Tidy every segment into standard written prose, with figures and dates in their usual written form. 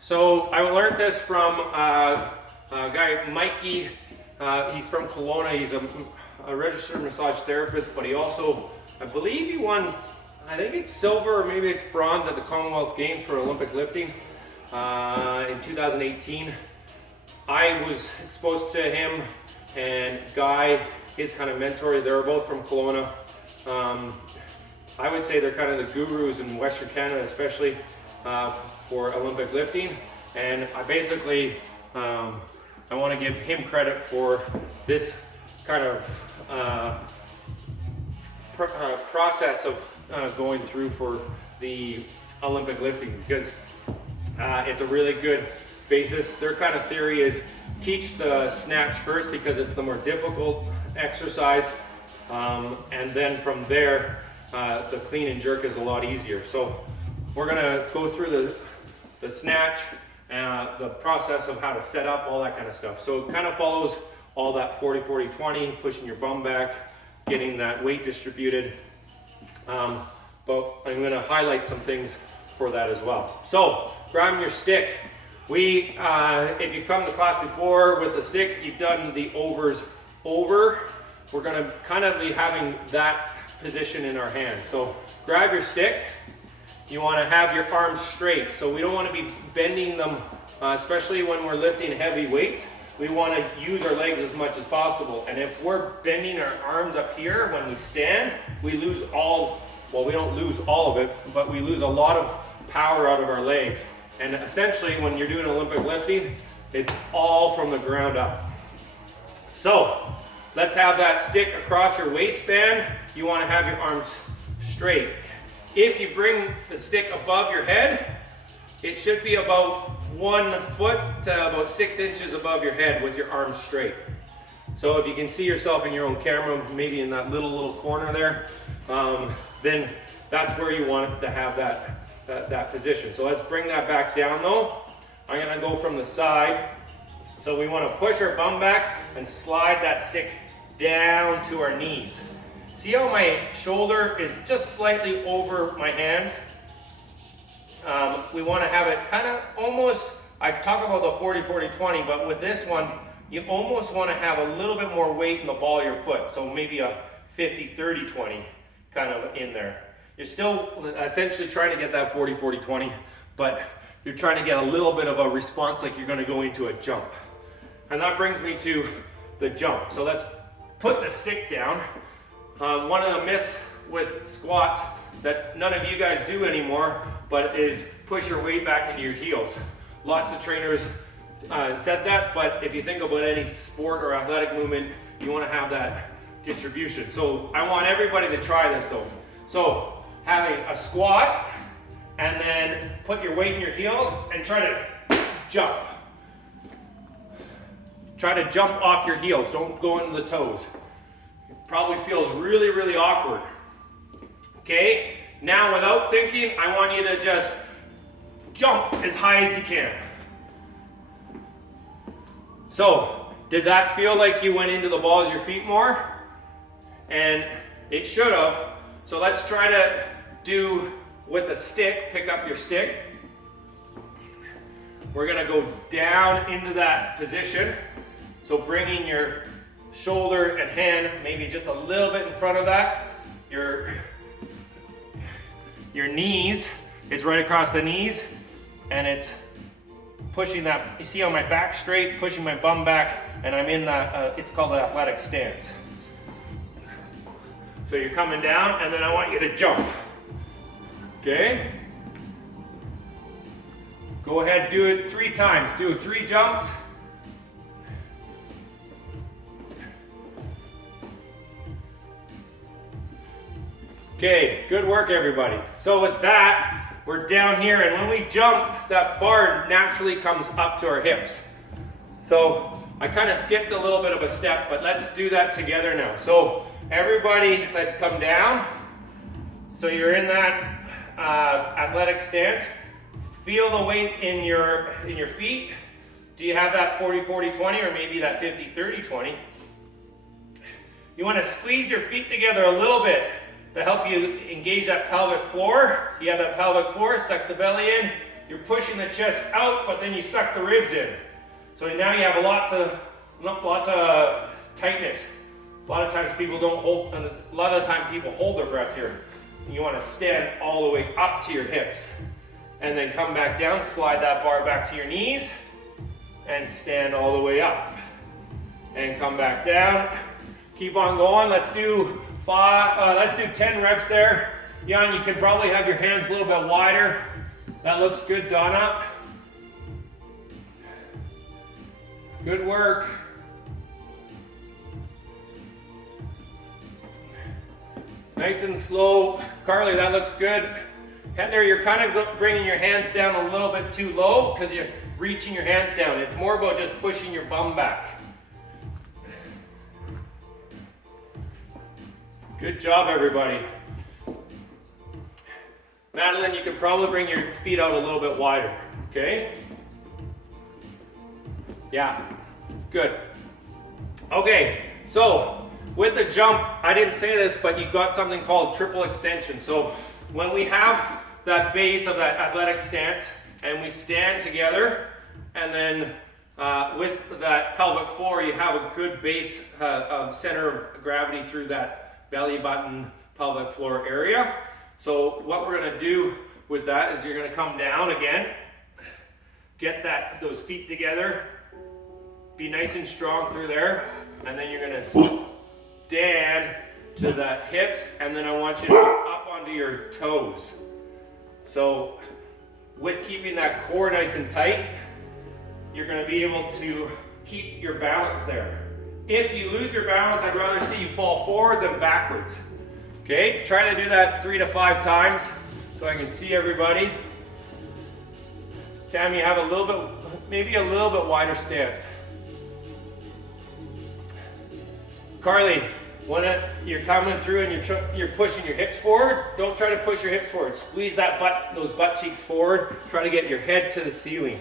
So I learned this from a guy, Mikey. He's from Kelowna. He's a registered massage therapist, but he also, I believe he won, I think it's silver or maybe it's bronze at the Commonwealth Games for Olympic lifting in 2018. I was exposed to him and Guy, his kind of mentor. They're both from Kelowna. I would say they're kind of the gurus in Western Canada, especially for Olympic lifting. And I basically, I want to give him credit for this kind of process of going through for the Olympic lifting, because it's a really good basis. Their kind of theory is teach the snatch first because it's the more difficult exercise, and then from there the clean and jerk is a lot easier. So we're gonna go through the snatch, the process of how to set up, all that kind of stuff. So it kind of follows all that 40-40-20, pushing your bum back, getting that weight distributed. But I'm gonna highlight some things for that as well. So grabbing your stick. If you come to class before with the stick, you've done the overs over. We're gonna kind of be having that position in our hand. So grab your stick. You wanna have your arms straight. So we don't wanna be bending them, especially when we're lifting heavy weights. We wanna use our legs as much as possible. And if we're bending our arms up here when we stand, we lose we don't lose all of it, but we lose a lot of power out of our legs. And essentially, when you're doing Olympic lifting, it's all from the ground up. So let's have that stick across your waistband. You want to have your arms straight. If you bring the stick above your head, it should be about 1 foot to about 6 inches above your head with your arms straight. So if you can see yourself in your own camera, maybe in that little corner there, then that's where you want to have that position. So let's bring that back down though. I'm gonna go from the side. So we wanna push our bum back and slide that stick down to our knees. See how my shoulder is just slightly over my hands? We wanna have it kind of almost, I talk about the 40-40-20, but with this one, you almost wanna have a little bit more weight in the ball of your foot. So maybe a 50-30-20 kind of in there. You're still essentially trying to get that 40-40-20, but you're trying to get a little bit of a response like you're gonna go into a jump. And that brings me to the jump. So let's put the stick down. One of the myths with squats that none of you guys do anymore, but is push your weight back into your heels. Lots of trainers said that, but if you think about any sport or athletic movement, you wanna have that distribution. So I want everybody to try this though. So having a squat, and then put your weight in your heels and try to jump. Try to jump off your heels, don't go into the toes. It probably feels really, really awkward. Okay, now without thinking, I want you to just jump as high as you can. So, did that feel like you went into the balls of your feet more? And it should have. So let's try to do with the stick, pick up your stick. We're gonna go down into that position. So bringing your shoulder and hand maybe just a little bit in front of that. Your knees is right across the knees, and it's pushing that, you see how my back's straight, pushing my bum back, and I'm in that, it's called the athletic stance. So you're coming down, and then I want you to jump. Okay? Go ahead, do it 3 times. Do 3 jumps. Okay, good work everybody. So with that, we're down here, and when we jump, that bar naturally comes up to our hips. So I kind of skipped a little bit of a step, but let's do that together now. So everybody, let's come down. So you're in that athletic stance. Feel the weight in your feet. Do you have that 40-40-20 or maybe that 50-30-20? You want to squeeze your feet together a little bit to help you engage that pelvic floor. You have that pelvic floor, suck the belly in, you're pushing the chest out, but then you suck the ribs in. So now you have lots of tightness. A lot of times people don't hold, a lot of the time people hold their breath here. You want to stand all the way up to your hips. And then come back down, slide that bar back to your knees, and stand all the way up. And come back down. Keep on going. Let's do 10 reps there. Jan, you can probably have your hands a little bit wider. That looks good, Donna. Good work. Nice and slow. Carly, that looks good. Heather, you're kind of bringing your hands down a little bit too low because you're reaching your hands down. It's more about just pushing your bum back. Good job, everybody. Madeline, you could probably bring your feet out a little bit wider, okay? Yeah, good. Okay, so with the jump, I didn't say this, but you've got something called triple extension. So when we have that base of that athletic stance and we stand together, and then with that pelvic floor, you have a good base center of gravity through that belly button pelvic floor area. So what we're going to do with that is you're going to come down again, get those feet together, be nice and strong through there, and then you're going to stand to the hips, and then I want you to up onto your toes. So with keeping that core nice and tight, you're going to be able to keep your balance there. If you lose your balance, I'd rather see you fall forward than backwards. Okay, try to do that 3 to 5 times so I can see everybody. Tammy, have a little bit, maybe a little bit wider stance. Carly, when you're coming through and you're pushing your hips forward, don't try to push your hips forward. Squeeze those butt cheeks forward. Try to get your head to the ceiling.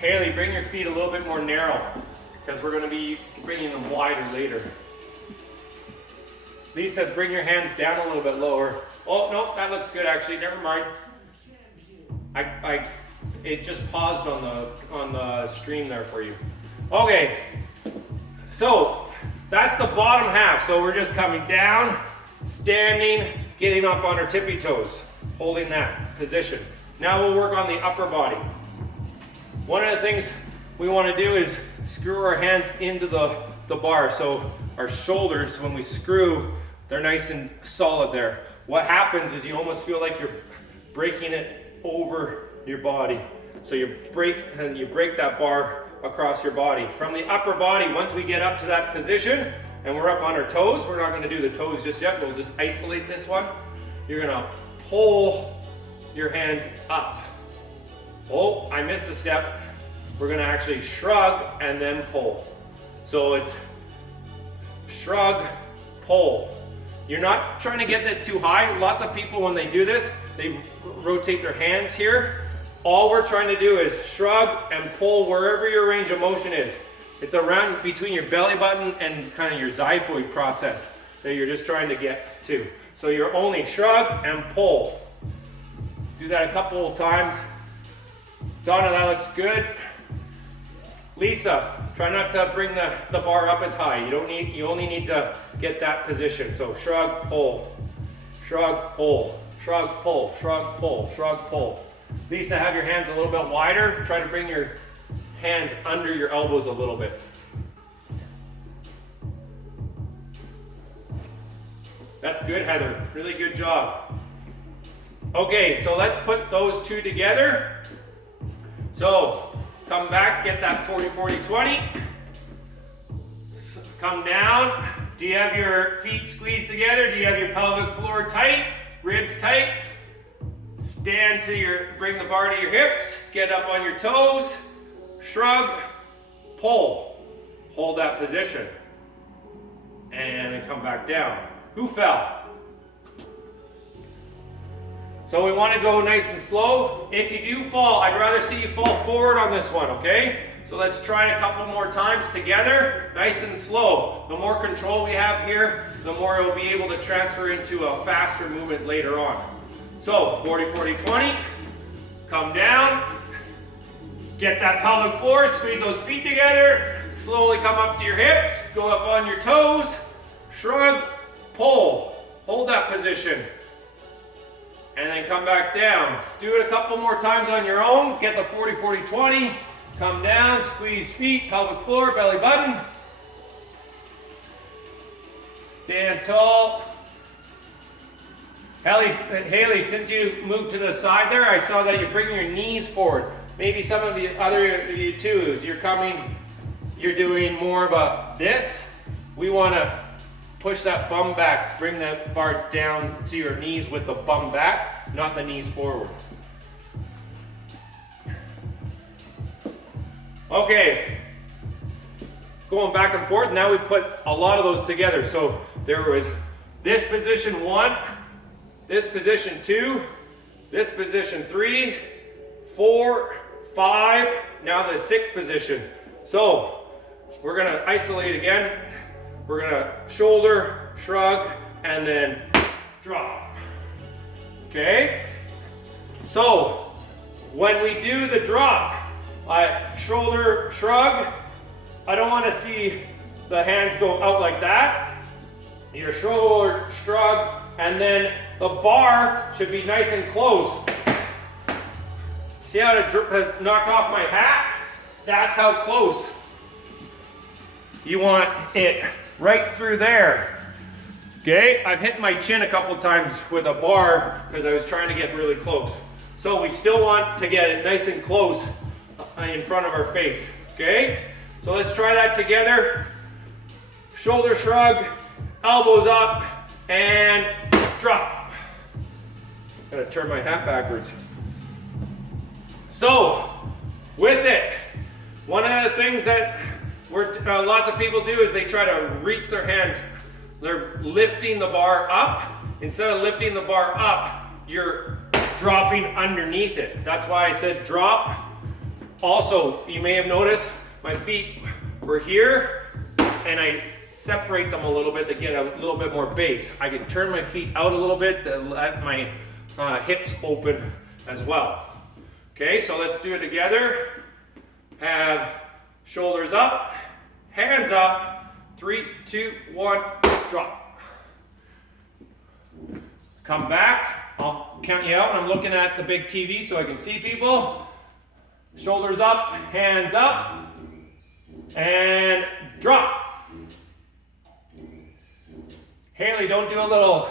Haley, bring your feet a little bit more narrow because we're going to be bringing them wider later. Lisa, bring your hands down a little bit lower. Oh, no, that looks good actually. Never mind. It just paused on the stream there for you. Okay, so that's the bottom half. So we're just coming down, standing, getting up on our tippy toes, holding that position. Now we'll work on the upper body. One of the things we want to do is screw our hands into the bar. So our shoulders, when we screw, they're nice and solid there. What happens is you almost feel like you're breaking it over your body. So you break that bar across your body. From the upper body, once we get up to that position and we're up on our toes, we're not going to do the toes just yet. We'll just isolate this one. You're going to pull your hands up. Oh, I missed a step. We're going to actually shrug and then pull. So it's shrug, pull. You're not trying to get that too high. Lots of people, when they do this, they rotate their hands here. All we're trying to do is shrug and pull wherever your range of motion is. It's around between your belly button and kind of your xiphoid process that you're just trying to get to. So you're only shrug and pull. Do that a couple of times. Donna, that looks good. Lisa, try not to bring the bar up as high. You only need to get that position. So shrug, pull, shrug, pull, shrug, pull, shrug, pull, shrug, pull. Lisa, have your hands a little bit wider. Try to bring your hands under your elbows a little bit. That's good, Heather. Really good job. Okay, so let's put those two together. So come back, get that 40, 40, 20. Come down. Do you have your feet squeezed together? Do you have your pelvic floor tight? Ribs tight? Stand bring the bar to your hips. Get up on your toes. Shrug, pull. Hold that position. And then come back down. Who fell? So we want to go nice and slow. If you do fall, I'd rather see you fall forward on this one, okay? So let's try it a couple more times together, nice and slow. The more control we have here, the more we'll be able to transfer into a faster movement later on. So 40, 40, 20, come down, get that pelvic floor, squeeze those feet together, slowly come up to your hips, go up on your toes, shrug, pull, hold that position, and then come back down. Do it a couple more times on your own, get the 40, 40, 20, come down, squeeze feet, pelvic floor, belly button, stand tall. Haley, since you moved to the side there, I saw that you're bringing your knees forward. Maybe some of the other of you too, you're doing more of a this. We want to push that bum back, bring that bar down to your knees with the bum back, not the knees forward. Okay, going back and forth, now we put a lot of those together. So there was this position 1, this position 2, this position 3, 4, 5, now the 6th position. So we're gonna isolate again. We're gonna shoulder, shrug, and then drop. Okay? So when we do the drop, shoulder, shrug, I don't wanna see the hands go out like that. Your shoulder, shrug, and then the bar should be nice and close. See how to knock off my hat? That's how close. You want it right through there. Okay, I've hit my chin a couple times with a bar because I was trying to get really close. So we still want to get it nice and close in front of our face. Okay, so let's try that together. Shoulder shrug, elbows up, and drop. Gotta turn my hat backwards. So, with it, one of the things that lots of people do is they try to reach their hands. They're lifting the bar up. Instead of lifting the bar up, you're dropping underneath it. That's why I said drop. Also, you may have noticed my feet were here, and I separate them a little bit to get a little bit more base. I can turn my feet out a little bit to let my hips open as well. Okay, so let's do it together. Have shoulders up, hands up, 3, 2, 1, drop. Come back, I'll count you out. I'm looking at the big TV so I can see people. Shoulders up, hands up, and drop. Haley, don't do a little,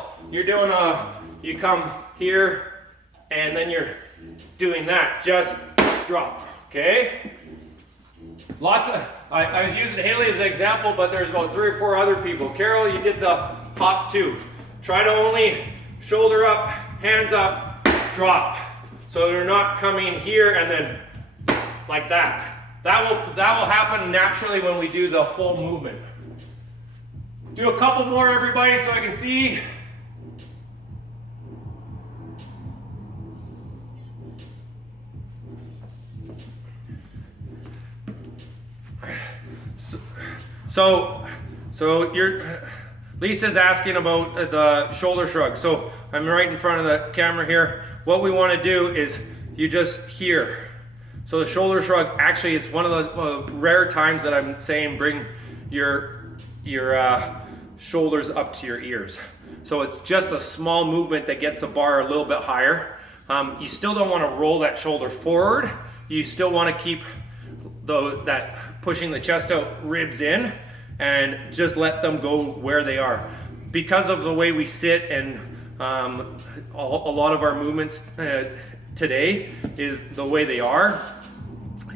you come here and then you're doing that, just drop, okay? I was using Haley as an example, but there's about 3 or 4 other people. Carol, you did the hop 2. Try to only shoulder up, hands up, drop. So you're not coming here and then like that. That will happen naturally when we do the full movement. Do a couple more, everybody, so I can see. So Lisa's asking about the shoulder shrug. So I'm right in front of the camera here. What we want to do is you just here. So the shoulder shrug, actually it's one of the rare times that I'm saying bring your shoulders up to your ears. So it's just a small movement that gets the bar a little bit higher. You still don't want to roll that shoulder forward. You still want to keep that pushing the chest out, ribs in, and just let them go where they are. Because of the way we sit and a lot of our movements today is the way they are,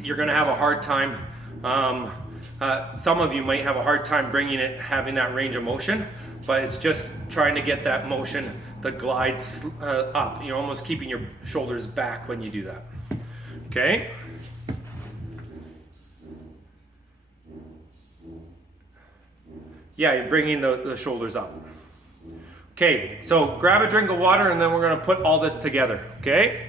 you're gonna have a hard time. Some of you might have a hard time having that range of motion, but it's just trying to get that motion that glides up. You're almost keeping your shoulders back when you do that. Okay? Yeah, you're bringing the shoulders up. Okay, so grab a drink of water and then we're gonna put all this together, okay?